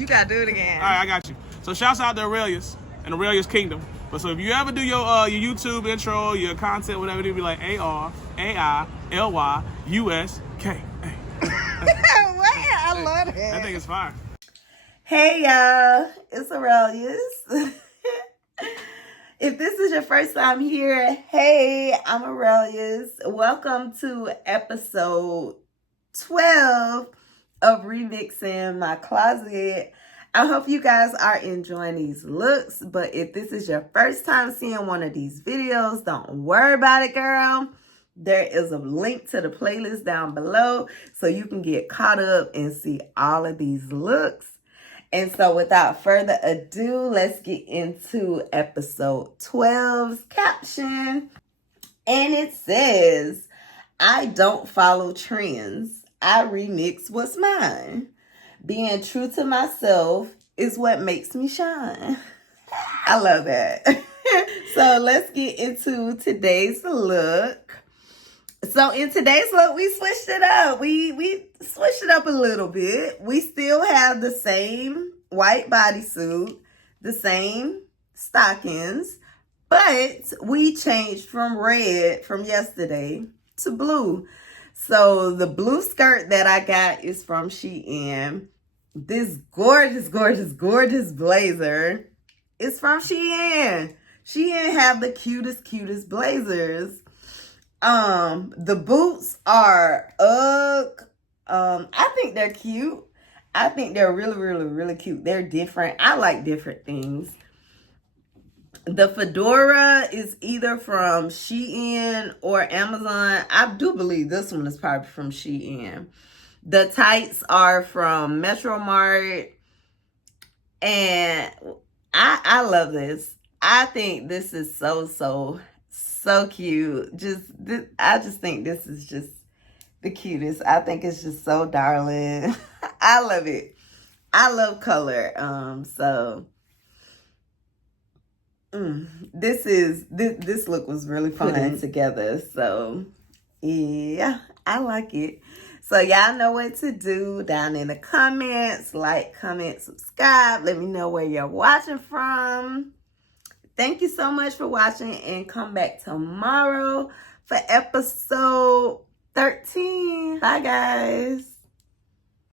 You gotta do it again. All right, I got you. So shouts out to Arailyus and Arailyus Kingdom. But so if you ever do your YouTube intro, your content, whatever, it'll be like ARAILYUSK. I love that. That thing is fire. Hey y'all, it's Arailyus. If this is your first time here, hey, I'm Arailyus. Welcome to episode 12 of Remixing My Closet. I hope you guys are enjoying these looks, but if this is your first time seeing one of these videos, don't worry about it, girl. There is a link to the playlist down below so you can get caught up and see all of these looks. And so without further ado, let's get into episode 12's caption. And it says, I don't follow trends. I remix what's mine. Being true to myself is what makes me shine. I love that. So let's get into today's look. So in today's look, we switched it up. We switched it up a little bit. We still have the same white bodysuit, the same stockings, but we changed from red from yesterday to blue. So the blue skirt that I got is from Shein. This gorgeous, gorgeous, gorgeous blazer is from Shein. Shein have the cutest, cutest blazers. The boots are UGG. I think they're cute. I think they're really, really, really cute. They're different. I like different things. The fedora is either from Shein or Amazon. I do believe this one is probably from Shein. The tights are from Metro Mart. And I love this. I think this is so cute. I just think this is just the cutest. I think it's just so darling. I love it. I love color. This look was really fun together. So yeah, I like it. So y'all know what to do down in the comments. Like, comment, subscribe. Let me know where you're watching from. Thank you so much for watching, and come back tomorrow for episode 13. Bye, guys.